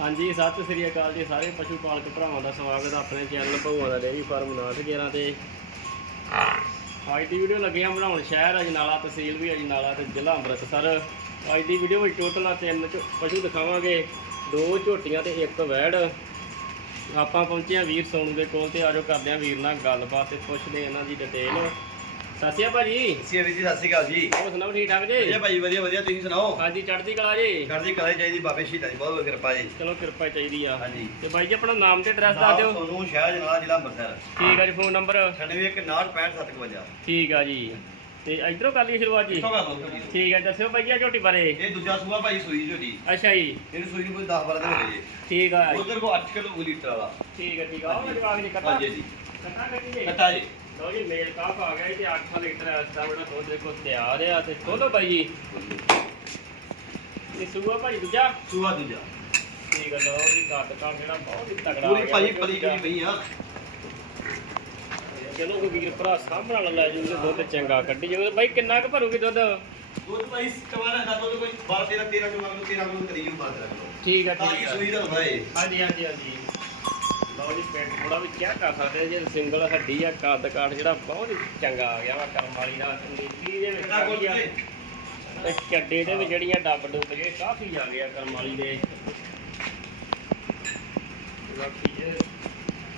ਹਾਂਜੀ, ਸਤਿ ਸ੍ਰੀ ਅਕਾਲ ਜੀ ਸਾਰੇ ਪਸ਼ੂ ਪਾਲਕ ਭਰਾਵਾਂ ਦਾ ਸਵਾਗਤ ਹੈ ਆਪਣੇ ਚੈਨਲ ਭਊਆਂ ਦਾ ਡੇਅਰੀ ਫਾਰਮ 911 ਤੇ। ਅੱਜ ਦੀ ਵੀਡੀਓ ਲੱਗੇ ਆ ਬਣਾਉਣ ਸ਼ਹਿਰ ਅਜਨਾਲਾ ਤਹਿਸੀਲ ਵੀ ਅਜਨਾਲਾ ਤੇ ਜ਼ਿਲ੍ਹਾ ਅੰਮ੍ਰਿਤਸਰ। ਅੱਜ ਦੀ ਵੀਡੀਓ ਵਿੱਚ ਟੋਟਲ ਆ ਤਿੰਨ ਝੋ- ਪਸ਼ੂ ਦਿਖਾਵਾਂਗੇ। ਦੋ ਝੋਟੀਆਂ ਤੇ ਇੱਕ ਵੈੜ। ਆਪਾਂ ਪਹੁੰਚੇ ਆ ਵੀਰ ਸੋਨੂ ਦੇ ਕੋਲ ਤੇ ਆਜੋ ਕਰਦੇ ਆ ਵੀਰ ਨਾਲ ਗੱਲਬਾਤ ਤੇ ਪੁੱਛਦੇ ਇਹਨਾਂ ਦੀ ਡਿਟੇਲ ਅਕਾਲ ਭਾਜੀ। ਸੀ ਜੀ ਸਤਿ ਸ਼੍ਰੀ ਅਕਾਲ ਜੀ। ਹੋਰ ਸੁਣਾਓ ਠੀਕ ਠਾਕ ਵਧੀਆ ਜੀ ਭਾਈ ਵਧੀਆ ਵਧੀਆ ਤੁਸੀਂ ਸੁਣਾਓ? ਹਾਂਜੀ ਚੜ੍ਹਦੀ ਕਲਾ ਜੀ? ਕਰਦੀ ਕਲਾਈ ਚਾਹੀਦੀ ਬਾਬੇ ਸ਼ਹੀਦਾਂ ਦੀ ਬਹੁਤ ਬਹੁਤ ਕਿਰਪਾ ਜੀ। ਚਲੋ ਕਿਰਪਾ ਚਾਹੀਦੀ ਆ। ਹਾਂਜੀ। ਤੇ ਬਾਈ ਜੀ ਆਪਣਾ ਨਾਮ ਤੇ ਐਡਰੈਸ ਦੱਸ ਦਿਓ। ਸੋਨੂੰ ਸ਼ਹਿਰ ਜਨਾਲਾ ਜ਼ਿਲ੍ਹਾ ਅੰਮ੍ਰਿਤਸਰ। ਠੀਕ ਆ ਜੀ ਫੋਨ ਨੰਬਰ 9165655752 ਠੀਕ ਆ ਜੀ। ਤੇ ਇਧਰੋਂ ਕਰ ਲਈ ਸ਼ੁਰੂਆਤ ਜੀ। ਕਿੱਥੋਂ ਕਰ ਲਓ ਜੀ ਠੀਕ ਆ ਦੱਸਿਓ ਭਾਈ ਜੀ ਝੋਟੀ ਬਾਰੇ। ਇਹ ਦੂਜਾ ਸੂਆ ਭਾਈ ਸੂਈ ਝੋਟੀ। ਅੱਛਾ ਜੀ। ਇਹਨੂੰ ਸੂਈ ਨੂੰ ਕੋਈ 10 12 ਦਿਨ ਹੋ ਗਏ ਠੀਕ ਆ। ਜੀ ਉਧਰ ਕੋ 8 ਕਿਲੋ ਲੀਟਰ ਵਾਲਾ। ਠੀਕ ਆ ਠੀਕ ਆ। ਉਹ ਜਵਾਬ ਜੀ ਕੱਟਾ? ਹਾਂਜੀ ਜੀ ਕੱਟਾ ਕੱਟੀ ਜੀ ਕੱਟਾ ਜੀ। ਲਓ ਜੀ ਮੇਲ ਕਾਫ ਆ ਗਿਆ ਜੀ ਤੇ 8 ਲੀਟਰ ਇਸ ਦਾ ਬੜਾ ਦੁੱਧ ਦੇ ਕੋਲ ਤਿਆਰ ਆ ਤੇ ਖੋਲੋ ਭਾਈ ਜੀ। ਇਹ ਸੂਆ ਭਾਈ ਦੂਜਾ? ਸੂਆ ਦੂਜਾ। ਠੀਕ ਆ ਲਓ ਜੀ ਕੱਟ ਕਾ ਜਿਹੜਾ ਬਹੁਤ ਹੀ ਤਗੜਾ ਪੂਰੀ ਆ ਗਿਆ ਭਾਈ ਜੀ ਪਲੀ ਜਿਹੜੀ ਪਈ ਆ। ਚਲੋ ਕੋਈ ਵੀਰ ਭਰਾ ਸਾਹਮਣੇ ਨਾਲ ਲੈ ਜੂਗੇ ਦੁੱਧ ਚੰਗਾ ਕੱਢੀ ਜਾਊਗਾ। ਬਾਈ ਕਿੰਨਾ ਕੁ ਭਰੂਗੀ ਦੁੱਧ? ਦੁੱਧ ਭਾਈ ਕਮਾਣਾ ਦਾ ਦੁੱਧ ਕੋਈ 12 13 13 ਕਿਲੋ 13 ਕਿਲੋ ਕਰੀ ਜੂ 12 ਕਿਲੋ ਠੀਕ ਆ ਠੀਕ ਆ। ਸੂਈ ਦਾ ਹੁੰਦਾ ਏ ਹਾਂਜੀ ਹਾਂਜੀ ਹਾਂਜੀ। ਲਓ ਜੀ ਪਿੰਡ ਥੋੜਾ ਵੀ ਕਿਆ ਕਰ ਸਕਦੇ ਜੇ ਸਿੰਗਲ ਹੱਡੀ ਆ ਕੱਦ ਕਾਠ ਜਿਹੜਾ ਬਹੁਤ ਹੀ ਚੰਗਾ ਆ ਗਿਆ ਵਾ ਕਰਮ ਵਾਲੀ ਦਾ ਨੀਤੀ ਦੇ ਵਿੱਚ ਕਿੰਨਾ ਕਾਫੀ ਆ। ਬੋਲ ਤੇ ਚੱਡੇ ਦੇ ਵਿੱਚ ਜਿਹੜੀਆਂ ਡੱਬ ਡੁੱਬ ਜੇ ਕਾਫੀ ਆ ਗਿਆ ਕਰਮ ਵਾਲੀ ਦੇ। ਬਾਕੀ ਇਹ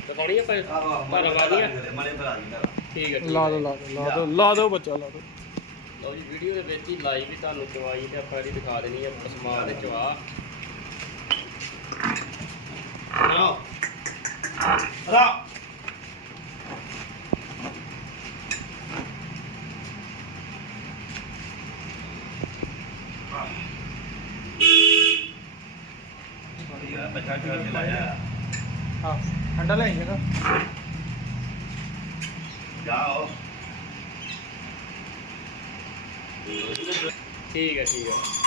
ਦਿਖਾਉਣੀ ਆ ਪਰ ਧੰਨਵਾਦ ਜੀ ਮਰੇ ਭਰਾ ਜੀ ਦਾ ਠੀਕ ਹੈ ਠੀਕ ਲਾ ਹੈ। ਦੋ ਲਾ ਦੋ ਲਾ ਦੋ ਲਾ ਦੋ ਬੱਚਾ ਲਾ ਦੋ ਲਓ ਜੀ ਵੀਡੀਓ ਦੇ ਵਿੱਚ ਹੀ ਲਾਈਵ ਹੀ ਤੁਹਾਨੂੰ ਚਵਾਈ ਤੇ ਆਪਾਂ ਇਹਦੀ ਦਿਖਾ ਦੇਣੀ ਹੈ ਪਸਮਾ ਦੇ ਚਵਾ। ਨਾ ਰਾ ਬੱਚਾ ਕਿਹੜਾ ਚਲਾਇਆ ਹਾਂ। ਠੰਡਾ ਲੈ ਆਈਏਗਾ ਜਾਓ ਠੀਕ ਹੈ ਠੀਕ ਹੈ।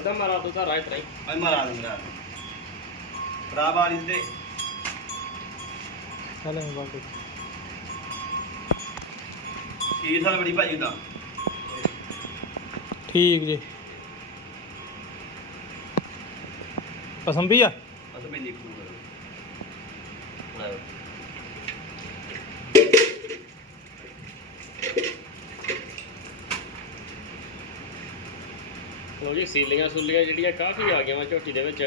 ਉਹਦਾ ਮਾਰਾ ਤੂੰ ਤਾਂ ਰਾਇ ਤਰਾਈ। ਮੈਂ ਮਾਰਾ ਦੂੰਗਾ ਬਰਾਬਰ ਵਾਲੀ ਦੇ। ਚੱਲ ਮੈਂ ਬਾਕੀ ਕੀ ਸਾਲ ਬੜੀ ਭਾਈ ਦਾ ਠੀਕ ਜੀ। ਪਸੰਦ ਵੀ ਆ ਅਸ ਮੈਂ ਨਿਕਲੂ ਕਰੋ ਲਓ ਜੀ ਸੀਲੀਆਂ ਸੁਲੀਆਂ ਜਿਹੜੀਆਂ ਕਾਫੀ ਆ ਗਈਆਂ ਵਾ ਝੋਟੀ ਦੇ ਵਿੱਚ।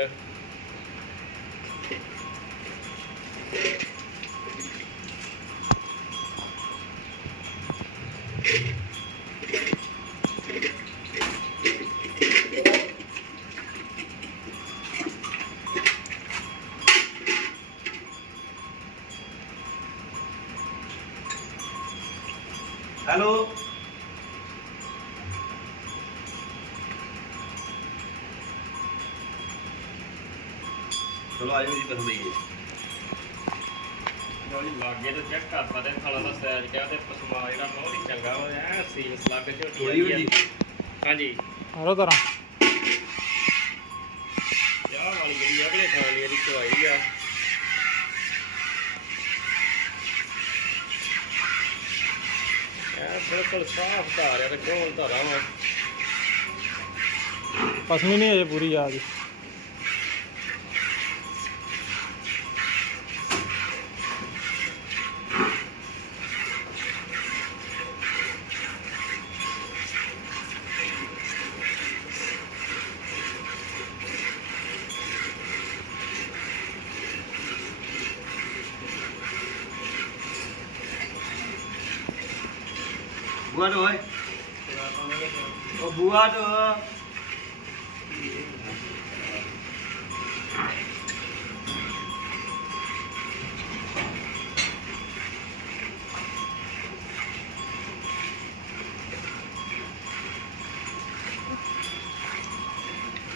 ਚਲੋ ਆਜੋ ਜੀ ਪਸੰਦ ਆਈਏ ਲਓ ਜੀ ਲਾਗੇ ਤੇ ਚੈੱਕ ਕਰ ਸਕਦੇ ਖਾਲਾਂ ਦਾ ਸਾਈਜ਼ ਕਿਆ ਤੇ ਪਸਮਾ ਜਿਹੜਾ ਬਹੁਤ ਹੀ ਚੰਗਾ ਵਾ ਐ ਸੀਲ ਲੱਗ ਝੋਟੀ ਥੋੜੀ ਜੀ ਹਾਂਜੀ। ਹਰੋ ਤਰ੍ਹਾਂ। ਚਾਹ ਵਾਲੀ ਜਿਹੜੀ ਅਗਲੇ ਥਾਂ ਦੀ ਚਵਾਈ ਆ। ਇਹ ਬਿਲਕੁਲ ਸਾਫ਼ ਧਾਰ ਆ ਤੇ ਕੋਲ ਧਾਰਾਂ ਵਾ। ਪਸਮੀ ਨਹੀਂ ਅਜੇ ਪੂਰੀ ਆ ਜੀ ਬੂਆ ਤੋਂ ਓਏ ਉਹ ਬੂਆ ਤੋਂ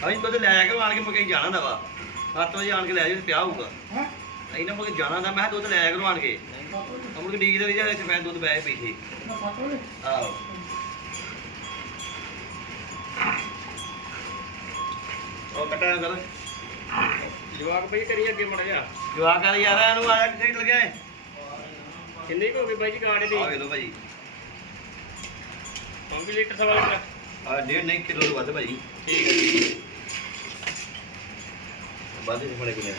ਅਸੀਂ ਤਾਂ ਲੈ ਕੇ ਆਣ ਕੇ ਮੁਕੇ ਜਾਣਾ ਦਾ ਵਾ 7 ਵਜੇ ਆਣ ਕੇ ਲੈ ਜਾਓ ਪਿਆ ਹੋਊਗਾ ਅਸੀਂ ਨਾ ਮੁਕੇ ਜਾਣਾ ਦਾ ਮੈਂ ਕਿਹਾ ਦੁੱਧ ਲੈ ਕੇ ਆਣ ਕੇ। ਅਮਰ ਕੇ ਡੀਕ ਦੇ ਵਿੱਚ ਇੱਥੇ ਮੈਂ ਦੁੱਧ ਬੈ ਪਈ ਸੀ ਆਹੋ। ਉਹ ਕਟਾ ਕਰ। ਜਵਾਕ ਬਈ ਕਰੀ ਅੱਗੇ ਮੜ ਜਾ। ਜਵਾਕ ਆ ਯਾਰ ਇਹਨੂੰ ਆਇਆ ਕਿੱਥੇ ਲੱਗਿਆ ਹੈ ਕਿੰਨੀ ਕੁ ਹੋ ਗਈ ਬਾਈ ਜੀ ਗਾਣੇ ਦੀ ਆ ਵੇ ਲੋ ਭਾਈ। ਪੰਜ ਲੀਟਰ ਸਵਾ ਲੀਟਰ। ਆ ਡੇਢ ਨਹੀਂ ਕਿਲੋ ਵੱਧ ਭਾਜੀ ਠੀਕ ਹੈ ਜੀ ਬਣੇ ਕਿਨੇ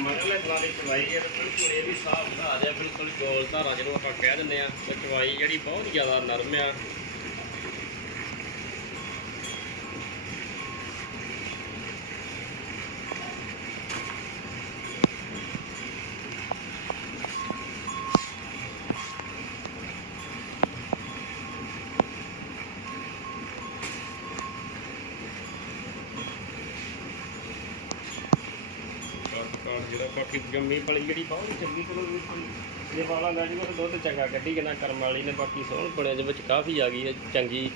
ਵਧੀਆ ਮਗਰਲੇ ਗਲਾਂ ਚਵਾਈ ਹੈ ਤੇ ਬਿਲਕੁਲ ਇਹ ਵੀ ਸਾਫ਼ ਸੁਧਾਰ ਜਿਹਾ ਬਿਲਕੁਲ ਗੋਲ ਧਾਰਾ ਜਿਹਨੂੰ ਆਪਾਂ ਕਹਿ ਦਿੰਦੇ ਆ ਤੇ ਚਵਾਈ ਜਿਹੜੀ ਬਹੁਤ ਜ਼ਿਆਦਾ ਨਰਮ ਆ ਜਿਹੜਾ ਬਾਕੀ ਜੰਮੀ ਪਲੀ ਜਿਹੜੀ ਬਹੁਤ ਚੰਗੀ ਕੋਲ ਜੇ ਵਾਲਾ ਲੈ ਜੂਗਾ ਤਾਂ ਦੁੱਧ ਚੰਗਾ ਕੱਢੀ ਕਿਨਾ ਕਰਮ ਵਾਲੀ ਨੇ, ਬਾਕੀ ਸੋਹਣ ਬਣੇ ਦੇ ਵਿੱਚ ਕਾਫੀ ਆ ਗਈ ਹੈ, ਚੰਗੀ।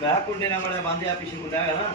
ਮੈਂ ਕੁੰਡੇ ਨਾਲ ਬੜਾ ਬੰਦਿਆ ਪਿੱਛੇ ਕੁੰਡਾ ਹੈਗਾ ਨਾ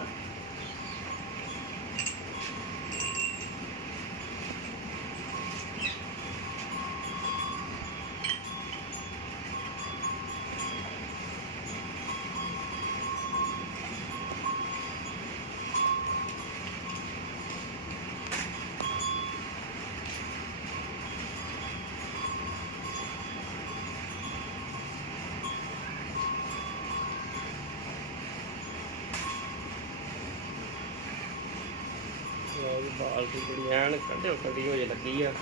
ਲਓ ਜੀ ਬਾਲਟੀ ਜਿਹੜੀ ਐਨ ਕੱਢਿਓ ਕੱਢੀ ਹੋ ਲੱਗੀ ਆ।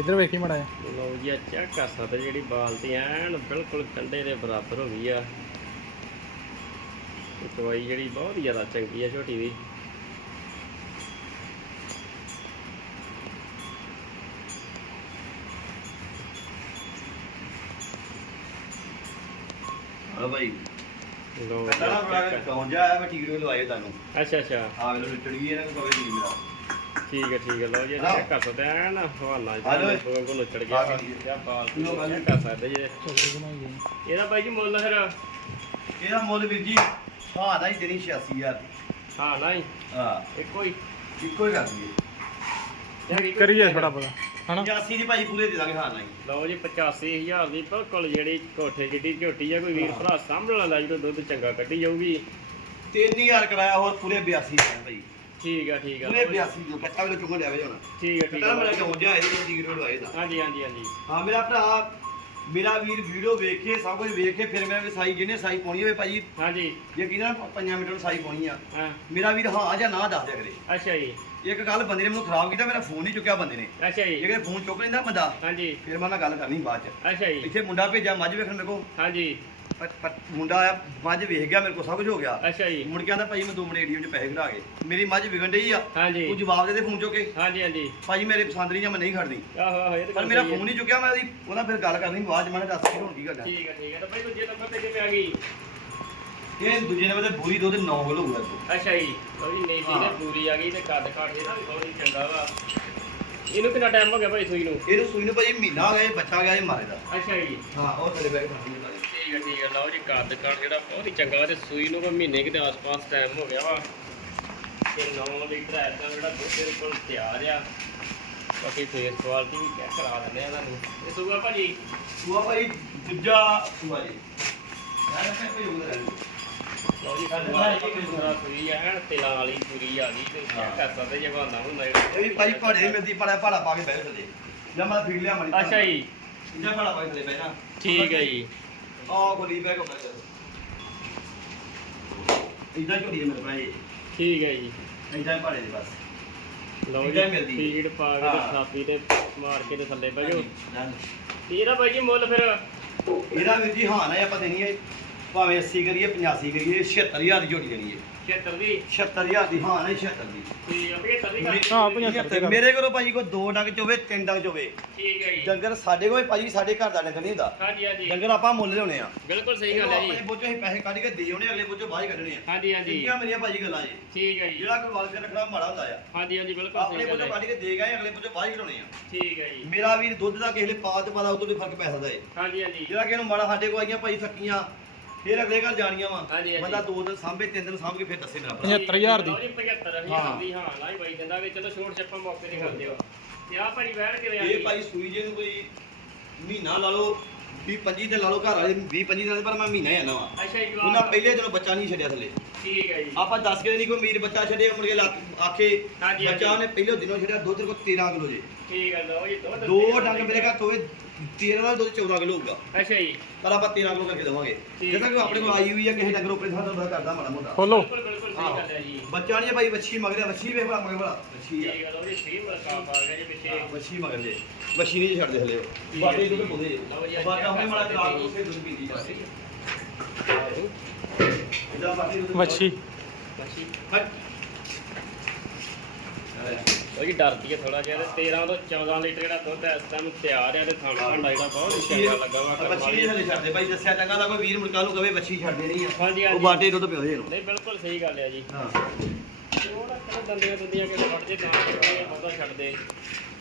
ਇੱਧਰ ਵੇਖੀ ਮੜਾ ਜਾ ਲਓ ਜੀ ਆ ਚੈੱਕ ਕਰ ਸਕਦੇ ਜਿਹੜੀ ਬਾਲਟੀ ਐਨ ਬਿਲਕੁਲ ਕੰਡੇ ਦੇ ਬਰਾਬਰ ਹੋ ਗਈ ਆ। ਤੇ ਚਵਾਈ ਜਿਹੜੀ ਬਹੁਤ ਜ਼ਿਆਦਾ ਚੰਗੀ ਆ ਝੋਟੀ ਦੀ ਹਾਂ ਭਾਈ ਜੀ ਪਹਿਲਾਂ ਨਾ ਆ ਬੜਾ check ਕਰ- ਕੌਣ ਜਾ ਆਇਆ ਮੈਂ ਟੀਕੇ ਲਵਾਏ ਤੁਹਾਨੂੰ। ਅੱਛਾ ਅੱਛਾ। ਆ ਵੇਲੇ ਲੁੱਟੜ ਇਹਨਾਂ ਨੂੰ ਕਵੇ ਨਹੀਂ ਮੇਰਾ ਠੀਕ ਹੈ ਠੀਕ ਹੈ। ਲਓ ਜੀ। ਚੈੱਕ ਕਰ ਸਕਦੇ ਐਨ ਹਵਾਨਾ ਹੈਲੋ। ਜੀ ਤੋਂ ਕੋਲ ਚੜ ਗਿਆ। ਆ ਲਓ ਬਾਜੀ। ਚੈੱਕ ਕਰ ਸਕਦੇ ਜੀ। ਇਹਦਾ ਬਾਈ ਜੀ ਮੁੱਲ ਫਿਰ? ਇਹਦਾ ਮੁੱਲ ਵੀਰ ਜੀ ਹਾਂ ਦਾ ਹੀ ਦੇਣੀ 86000 ਹਾਂ ਨਹੀਂ। ਹਾਂ। ਇੱਕੋ ਹੀ। ਇੱਕੋ ਹੀ ਕਰ ਦਈਏ। ਕਰੀਏ ਥੋੜਾ ਪਤਾ ਹਨਾ? 85 ਦੀ ਭਾਈ ਪੂਰੇ ਦੇ ਦਾਂਗੇ ਹਾਂ ਨਹੀਂ। ਲਓ ਜੀ 85000 ਦੀ ਬਿਲਕੁਲ ਜਿਹੜੀ ਕੋਠੇ ਜਿੱਡੀ ਝੋਟੀ ਆ ਕੋਈ ਵੀਰ ਭਰਾ ਸਾਂਭਣ ਵਾਲਾ ਜਦੋਂ ਦੁੱਧ ਚੰਗਾ ਕੱਢੀ ਜਾਊਗੀ। 3000 ਕਰਾਇਆ ਹੋਰ ਪੂਰੇ 82 ਹੈ ਭਾਈ। ਠੀਕ ਆ ਠੀਕ ਆ। ਪੂਰੇ 82 ਜੋ ਕੱਟਾ ਵੇਲੇ ਚੁੰਗ ਲਿਆਵੇ ਹੁਣ। ਠੀਕ ਆ ਠੀਕ ਕੱਟਾ ਆ ਮੇਰਾ ਕਿਉਂ ਜਿਹਾ ਇਹਦੇ ਵਿੱਚ ਟੀਕੇ ਲਵਾਏ ਦਾ। ਹਾਂਜੀ ਹਾਂਜੀ ਹਾਂਜੀ। ਹਾਂ ਮੇਰਾ ਭਰਾ ਮੇਰਾ ਵੀਰ ਵੀਡੀਓ ਵੇਖ ਕੇ ਸਭ ਕੁਝ ਵੇਖ ਕੇ ਫਿਰ ਮੈਂ ਵੀ ਸਾਈ ਜਿਹਨੇ ਸਾਈ ਪਾਉਣੀ ਹੋਵੇ ਭਾਜੀ ਹਾਂਜੀ। ਜੇ ਕਿਹਦਾ 5 ਮਿੰਟ ਨੂੰ ਸਾਈ ਪਾਉਣੀ ਆ ਹਾਂ। ਮੇਰਾ ਵੀਰ ਹਾਂ ਜਾਂ ਨਾ ਦੱਸ ਦਿਆ ਕਰੇ। ਅੱਛਾ ਜੀ। ਇੱਕ ਗੱਲ ਬੰਦੇ ਨੇ ਮੈਨੂੰ ਖਰਾਬ ਕੀਤਾ ਮੇਰਾ ਫੋਨ ਨਹੀਂ ਚੁੱਕਿਆ ਬੰਦੇ ਨੇ। ਅੱਛਾ ਜੀ। ਜੇ ਕਿਤੇ ਫੋਨ ਚੁੱਕ ਲੈਂਦਾ ਬੰਦਾ ਹਾਂਜੀ। ਫਿਰ ਮੈਂ ਨਾਲ ਗੱਲ ਕਰਨੀ ਬਾਅਦ ਚ। ਅੱਛਾ ਜੀ। ਇੱਥੇ ਮੁੰਡਾ ਭੇਜਿਆ ਮੱਝ ਵੇਖਣ ਮੇਰੇ ਕੋ ਹਾਂਜੀ। ਪਰ- ਪਰ ਮੁੰਡਾ ਆਇਆ ਮੱਝ ਵੇਖ ਗਿਆ ਮੇਰੇ ਕੋ ਸਭ ਕੁਝ ਹੋ ਗਿਆ। ਅੱਛਾ ਜੀ। ਮੁੜ ਕੇ ਆਂਦਾ ਭਾਈ ਮੈਂ ਦੋ ਮਿੰਟ ਏਟੀਐਮ 'ਚ ਪੈਸੇ ਕਢਾ ਕੇ ਮੇਰੀ ਮੱਝ ਵਿਗਣ ਡਈ ਆ। ਹਾਂਜੀ। ਤੂੰ ਜਵਾਬ ਦੇ ਦੇ ਫੋਨ ਚੁੱਕ ਕੇ। ਹਾਂਜੀ ਹਾਂਜੀ। ਭਾਈ ਮੇਰੇ ਪਸੰਦ ਨਹੀਂ ਜਾਂ ਮੈਂ ਨਹੀਂ ਖੜਦੀ। ਆਹੋ ਆਹੋ ਇਹ ਤਾਂ ਪਰ ਗੱਲ ਮੇਰਾ ਸਹੀ ਹੈ। ਫੋਨ ਨਹੀਂ ਚੁੱਕਿਆ ਮੈਂ ਉਹਦੀ ਉਹਦਾ ਫਿਰ ਗੱਲ ਕਰਨੀ ਬਾਅਦ ਚ ਮੈਂ ਕਿਹਾ ਦੱਸ ਕੀ ਹੁਣ ਕੀ ਕਰਨਾ। ਠੀਕ ਆ ਠੀਕ ਆ ਤਾਂ ਭਾਈ ਦੂਜੇ ਨੰਬਰ ਤੇ ਕਿਵੇਂ ਆ ਗਈ? ਇਹ ਦੂਜੇ ਨੰਬਰ ਤੇ ਬੂਰੀ ਦੁੱਧ 9 ਕਿਲੋ ਹੋਊਗਾ ਤੂੰ ਅੱਛਾ ਜੀ। ਜੀ ਨਹੀਂ ਜੀ ਹਾਂ। ਨੇ ਪੂਰੀ ਆ ਗਈ ਤੇ ਕੱਦ ਕਾਠ ਇਹਦਾ ਵੀ ਬਹੁਤ ਹੀ ਚੰਗਾ ਵਾ। ਇਹਨੂੰ ਕਿੰਨਾ ਟਾਈਮ ਹੋ ਗਿਆ ਭਾਈ ਸੂਈ ਨੂੰ? ਇਹਨੂੰ ਸੂਈ ਨੂੰ ਭਾਜੀ ਮਹੀਨਾ ਹੋ ਗਿਆ ਇਹ ਬੱਚਾ ਗਿਆ ਇਹ ਮਾਰੇ ਦਾ ਅੱਛਾ ਜੀ। ਹਾਂ ਉਹ ਤੇਰੇ ਬੈਗ ਫੜੀ ਠੀਕ ਹੈ ਠੀਕ ਹੈ ਲਓ ਜੀ ਕੱਦ ਕਾਣ ਜਿਹੜਾ ਬਹੁਤ ਹੀ ਚੰਗਾ ਤੇ ਸੂਈ ਨੂੰ ਕੋਈ ਮਹੀਨੇ ਕਿਤੇ ਆਸ-ਪਾਸ ਟਾਈਮ ਹੋ ਗਿਆ ਵਾ। ਤੇ 9 ਲੀਟਰ ਐ ਤਾਂ ਜਿਹੜਾ ਦੁੱਧ ਦੇ ਕੋਲ ਤਿਆਰ ਆ। ਬਾਕੀ ਫੇਸ ਕੁਆਲਿਟੀ ਵੀ ਚੈੱਕ ਕਰਾ ਦਿੰਦੇ ਆ ਤੁਹਾਨੂੰ ਇਹ ਸੂਗਾ ਭਾਜੀ? ਸੂਆ ਭਾਈ ਦੂਜਾ ਸੂਆ ਜੀ। ਮੈਂ ਰੱਖਿਆ ਕੋਈ ਉਧਰ ਰਹਿ ਲਓ ਜੀ ਸੂਆ ਇੱਕ ਦੂਸਰਾ ਸੂਈ ਆ ਐਨ ਤਿਲਾਂ ਵਾਲੀ ਪੂਰੀ ਆ ਗਈ ਤੇ ਚੈੱਕ ਕਰ ਸਕਦੇ ਜੇ ਬਹਾਨਾ ਹੁੰਦਾ ਜਿਹੜਾ ਇਹ ਵੀ ਭਾਈ ਭਾੜੇ ਦੀ ਮਿਲਦੀ ਪਾੜਾ ਪਾ ਕੇ ਬਹਿ ਥੱਲੇ। ਜਾਂ ਮੈਂ ਫੀਡ ਲਿਆ ਮੜੀ ਅੱਛਾ ਜੀ। ਜਾਂ ਭਾੜਾ ਪਾ ਕੇ ਥੱਲੇ ਬਹਿ ਜਾ। ਠੀਕ ਹੈ ਜੀ। ਆ ਗੋਲੀ ਬੈਗ ਹੋ ਗਿਆ ਇਦਾਂ ਝੋੜੀ ਹੈ ਮੇਰੇ ਭਾਈ। ਠੀਕ ਹੈ ਜੀ। ਇਦਾਂ ਹੀ ਭਾੜੇ ਦੇ ਬਸ। ਲਓ ਇੱਦਾਂ ਜੀ ਹੀ ਮਿਲਦੀ। ਫੀਡ ਪਾ ਕੇ ਤੇ ਹਾਂ। ਥਾਪੀ ਤੇ ਮਾਰ ਕੇ ਤੇ ਥੱਲੇ ਬਹਿ ਜਾਓ। ਡਨ। ਇਹਦਾ ਭਾਈ ਜੀ ਮੁੱਲ ਫਿਰ। ਇਹਦਾ ਵੀਰ ਜੀ ਹਾਂ ਨਾ ਆਪਾਂ ਦੇਣੀ ਹੈ। ਭਾਵੇਂ 80 ਕਰੀਏ 85 ਕਰੀਏ 76000 ਦੀ ਝੋਟੀ ਦੇਣੀ ਹੈ। 76 ਦੀ 76000 ਦੀ ਹਾਂ ਨਾ 76 ਦੀ। ਤੇ ਆਪੇ 70 ਦੀ ਹਾਂ, ਪੰਜਾਹ ਸੱਤਰ ਦੀ। ਮੇਰੇ ਕੋਲੋਂ ਭਾਜੀ ਕੋਈ ਦੋ ਡੰਗ ਚ ਹੋਵੇ ਤਿੰਨ ਡੰਗ ਚ ਹੋਵੇ ਠੀਕ ਹੈ ਜੀ। ਡੰਗਰ ਸਾਡੇ ਕੋਲ ਭਾਜੀ ਸਾਡੇ ਘਰ ਦਾ ਡੰਗਰ ਨਹੀਂ ਹੁੰਦਾ। ਹਾਂਜੀ ਹਾਂਜੀ। ਡੰਗਰ ਆਪਾਂ ਮੁੱਲ ਲਿਆਉਣੇ ਆ। ਬਿਲਕੁਲ ਸਹੀ ਗੱਲ ਹੈ ਆਪਣੇ ਜੀ ਬੋਝੋਂ ਅਸੀਂ ਪੈਸੇ ਕੱਢ ਕੇ ਦੇ ਆਉਣੇ ਅਗਲੇ ਬੋਝੋਂ ਬਾਅਦ ਕੱਢਣੇ ਆ। ਹਾਂਜੀ ਹਾਂਜੀ। ਕਿੰਨੀਆਂ ਮੇਰੀਆਂ ਭਾਜੀ ਗੱਲਾਂ ਜੀ। ਠੀਕ ਹੈ ਜੀ। ਜਿਹੜਾ ਕੋਈ ਵਾਲ ਕੇ ਰੱਖਣਾ ਮਾੜਾ ਹੁੰਦਾ ਆ। ਹਾਂਜੀ ਹਾਂਜੀ ਬਿਲਕੁਲ ਆਪਣੇ ਸਹੀ ਗੱਲ ਬੋਝੋਂ ਹੈ ਕੱਢ ਕੇ ਦੇ ਗਏ ਅਗਲੇ ਬੋਝੋਂ ਬਾਅਦ ਆ। ਠੀਕ ਹੈ ਜੀ। ਮੇਰਾ ਵੀਰ ਦੁੱਧ ਦਾ ਕਿਸੇ ਨੇ ਪਾ ਤੇ ਪਤਾ ਉਦੋਂ ਵੀ ਫ਼ਰਕ ਪੈ ਸਕਦਾ ਏ। ਹਾਂਜੀ ਹਾਂਜੀ। ਜਿਹੜਾ ਕਿ ਇਹਨੂੰ ਮਾੜਾ ਸਾਡੇ ਕੋਲ ਆਈਆਂ ਭਾਈ ਥੱਕੀਆਂ ਫਿਰ ਅਗਲੇ ਘਰ ਜਾਣੀਆਂ ਵਾ। ਹਾਂਜੀ, ਹਾਂਜੀ। ਬੰਦਾ ਦੋ ਦਿਨ ਸਾਂਭੇ ਤਿੰਨ ਦਿਨ ਸਾਂਭ ਕੇ ਫਿਰ ਦੱਸੇ ਮੇਰਾ ਭਰਾ। 75000 ਦੀ। ਲਓ ਜੀ 75000 ਹਾਂ। ਦੀ ਹੀ ਬਾਈ ਦਿੰਦਾ ਵੀ ਚਲੋ ਛੋਟ ਛੱਪਾ ਮੌਕੇ ਤੇ ਕਰ ਦਿਓ ਤੇ ਆ ਭਾਈ ਬੈਠ ਕੇ ਆ ਇਹ ਭਾਈ ਸੂਈ ਜੇ ਨੂੰ ਕੋਈ ਮਹੀਨਾ ਲਾ ਲਓ 20 25 ਦਿਨ ਲਾ ਲਓ ਘਰ ਵਾਲੇ 20 25 ਦਿਨ ਪਰ ਮੈਂ ਮਹੀਨਾ ਹੀ ਆਣਾ ਵਾ। ਅੱਛਾ ਜੀ ਉਹਨਾਂ ਜਵਾਬ ਪਹਿਲੇ ਦਿਨੋਂ ਬੱਚਾ ਨਹੀਂ ਛੱਡਿਆ ਥੱਲੇ। ਠੀਕ ਹੈ ਜੀ। ਆਪਾਂ ਦੱਸ ਕੇ ਨਹੀਂ ਕੋਈ ਅਮੀਰ ਬੱਚਾ ਛੱਡੇ ਮੁੜ ਕੇ ਆਖੇ ਹਾਂਜੀ, ਹਾਂਜੀ। ਬੱਚਾ ਉਹਨੇ ਪਹਿਲੇ ਦਿਨੋਂ ਛੱਡਿਆ ਦੁੱਧ ਕੋ 13 ਕਿਲੋ ਜੇ। ਠੀਕ ਹੈ ਲਓ ਜੀ ਦੁੱਧ ਦੋ ਡੰਗ ਮੇਰੇ ਘਰ ਤੋਂ 13 ਦਾ ਦੁੱਧ 14 ਕਿਲੋ ਹੋਊਗਾ। ਅੱਛਾ ਜੀ। ਪਰ ਆਪਾਂ 13 ਕਿਲੋ ਕਰਕੇ ਦੇਵਾਂਗੇ। ਠੀਕ ਜਿਹੜਾ ਕਿ ਆਪਣੇ ਕੋਲ ਆਈ ਹੋਈ ਆ ਕਿਸੇ ਡੰਗਰ ਉੱਪਰ ਸਾਡਾ ਦਾ ਕਰਦਾ ਮਾੜਾ ਮੋਟਾ। ਖੋਲੋ। ਬਿਲਕੁਲ ਬਿਲਕੁਲ ਸਹੀ ਗੱਲ ਹੈ ਜੀ। ਬੱਚਾ ਨਹੀਂ ਭਾਈ ਵੱਛੀ ਮਗਰ ਵੱਛੀ ਵੇਖ ਭਲਾ ਮਗਰ ਭਲਾ। ਵੱਛੀ ਆ। ਠੀਕ ਹੈ ਲਓ ਜੀ ਸਹੀ ਮਰਕਾ ਪਾ ਗਿਆ ਜੀ ਪਿੱਛੇ। ਵੱਛੀ ਮਗਰ ਜੇ। ਵੱਛੀ ਨਹੀਂ ਛੱਡਦੇ ਹਲੇ ਠੀਕ ਹੈ ਬਾਕੀ ਜੀ। ਦੁੱਧ ਪਾਉਂਦੇ। ਲਓ ਜੀ, ਅੱਜ ਬਾਕੀ ਆਪਣੇ ਮਾੜਾ ਜਵਾਬ ਜੀ। ਉਸੇ ਦੁੱਧ ਪੀਂਦੀ ਜਾਂਦੀ ਇਹਦਾ ਬਾਕੀ ਦੁੱਧ ਵੱਛੀ। ਮੱਛੀ ਹਟ ਉਹ ਜੀ ਡਰਦੀ ਹੈ ਥੋੜਾ ਜਿਹਾ ਤੇ 13 ਤੋਂ 14 ਲੀਟਰ ਜਿਹੜਾ ਦੁੱਧ ਇਸ ਟਾਈਮ ਤਿਆਰ ਹੈ ਤੇ ਖਾਣਾ ਭਾਂਡਾ ਜਿਹੜਾ ਬਹੁਤ ਹੀ ਚੰਗਾ ਲੱਗਾ ਵਾ ਬੱਚੀ ਨਹੀਂ ਹਲੇ ਛੱਡਦੇ ਭਾਈ ਦੱਸਿਆ ਚੰਗਾ ਦਾ ਕੋਈ ਵੀਰ ਮੁਰਕਾ ਨੂੰ ਕਵੇ ਬੱਚੀ ਛੱਡਦੇ ਨਹੀਂ ਆ। ਹਾਂਜੀ ਉਹ ਬਾਟੇ ਦੁੱਧ ਪਿਓ ਇਹਨੂੰ। ਨਹੀਂ ਬਿਲਕੁਲ ਸਹੀ ਗੱਲ ਹੈ ਜੀ। ਹਾਂ। ਥੋੜਾ ਥੋੜਾ ਦੰਦੀਆਂ ਦੁੰਦੀਆਂ ਕੇ ਫੜ ਜੇ ਤਾਂ ਕਿ ਬਹੁਤਾ ਛੱਡ ਦੇ।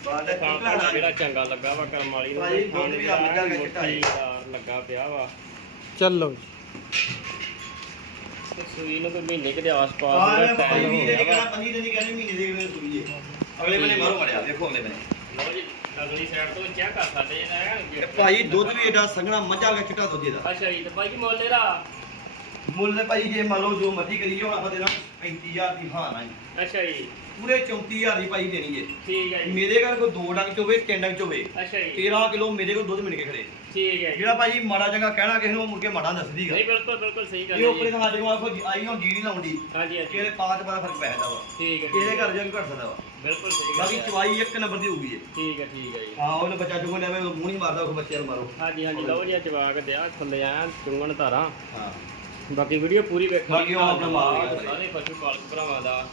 ਬਾਟੇ ਖਾਣ ਜਿਹੜਾ ਚੰਗਾ ਲੱਗਾ ਵਾ ਕਰਮ ਵਾਲੀ ਨੂੰ ਭਾਈ, ਦੁੱਧ ਵੀ ਰੱਬ ਦਾ ਮੋਟੀ ਚਿੱਟਾ ਹੈ। ਦਾਰ ਲੱਗਾ ਪਿਆ ਵਾ। ਚੱਲੋ ਜੀ। ਸੂਈ ਨੂੰ ਕੋਈ ਮਹੀਨੇ ਕਿਤੇ ਆਸ-ਪਾਸ ਦਾ ਟਾਈਮ ਹੋ ਨੇ ਗਿਆ ਕਿਹਾ ਵਾ। 5 ਦਿਨ ਹੀ ਕਹਿੰਦੇ ਮਹੀਨੇ ਦੇ ਕਿਵੇਂ ਸੁਈਏ ਅਗਲੇ ਬੰਨੇ ਮਾਰੋ ਮੜਿਆ ਵੇਖੋ ਅਗਲੇ ਬੰਨੇ ਲਓ ਜੀ ਅਗਲੀ ਸਾਈਡ ਤੋਂ ਚੈੱਕ ਕਰ ਸਕਦੇ ਜੀ ਭਾਈ ਦੁੱਧ ਵੀ ਏਡਾ ਸੰਘਣਾ ਮੱਝਾ ਦਾ ਚਿੱਟਾ ਦੁੱਧ ਇਹਦਾ। ਅੱਛਾ ਜੀ ਤੇ ਭਾਈ ਮੁੱਲ ਇਹਦਾ ਮੁੱਲ ਤੇ ਭਾਈ ਜੇ ਮੰਨ ਲਓ ਜੋ ਮਰਜ਼ੀ ਕਰੀਏ ਹੁਣ ਆਪਾਂ ਦੇਣਾ 35000 ਦੀ ਹਾਂ ਨਾ ਜੀ। ਅੱਛਾ ਜੀ। ਪੂਰੇ 34000 ਦੀ ਭਾਈ ਦੇਣੀ ਜੇ। ਠੀਕ ਹੈ ਜੀ। ਮੇਰੇ ਘਰ ਕੋਈ ਦੋ ਡੰਗ ਚ ਹੋਵੇ ਤਿੰਨ ਡੰਗ ਚ ਹੋਵੇ ਅੱਛਾ ਜੀ। 13 ਕਿਲੋ ਮੇਰੇ ਕੋਲ ਦੁੱਧ ਮਿਲ ਕੇ ਖੜੇ। ਠੀਕ ਹੈ ਜਿਹੜਾ ਭਾਈ ਮਾੜਾ ਚੰਗਾ ਕਹਿਣਾ ਕਿਸੇ ਨੂੰ ਮੁੜ ਕੇ ਮਾੜਾ ਦੱਸਦੀਗਾ ਨਹੀਂ ਬਿਲਕੁਲ ਬਿਲਕੁਲ ਸਹੀ ਗੱਲ ਇਹ ਹੈ ਉੱਪਰੇ ਜੀ। ਤਾਂ ਸਾਡੇ ਕੋਲ ਆਖੋ ਜੀ- ਆਈ ਹੁਣ ਜੀ ਨਹੀਂ ਲਾਉਂਦੀ ਹਾਂਜੀ ਹਾਂਜੀ। ਕਿਹਦੇ ਪਾਤ ਬੜਾ ਫ਼ਰਕ ਪੈ ਜਾਂਦਾ ਵਾ। ਠੀਕ ਹੈ ਕਿਹਦੇ ਜੀ। ਘਰ ਜਾ ਕੇ ਘਟ ਸਕਦਾ ਵਾ। ਬਿਲਕੁਲ ਸਹੀ ਗੱਲ ਬਾਕੀ ਹੈ। ਚਵਾਈ ਇੱਕ ਨੰਬਰ ਦੀ ਹੋਊਗੀ ਇਹ ਠੀਕ ਹੈ ਠੀਕ ਹੈ ਜੀ। ਹਾਂ ਉਹਨੇ ਬੱਚਾ ਲਿਆਵੇ ਉਹ ਮੂੰਹ ਨਹੀਂ ਮਾਰਦਾ ਉਹ ਬੱਚੇ ਨੂੰ ਮਾਰੋ। ਹਾਂਜੀ ਹਾਂਜੀ ਲਓ ਜੀ ਜਵਾਕ ਦਿਆ ਥੱਲੇ ਆ ਚੁੰਗਣ ਧਾਰਾਂ। ਹਾਂ। ਬਾਕੀ ਵੀਡੀਓ ਪੂਰੀ ਵੇਖੋ। ਬਾਕੀ ਉਹ ਆਪਣਾ ਮਾਲ ਹੀ ਸਾਰੇ ਪਸ਼ੂ ਪਾਲਕ ਭਰਾਵਾਂ ਦਾ।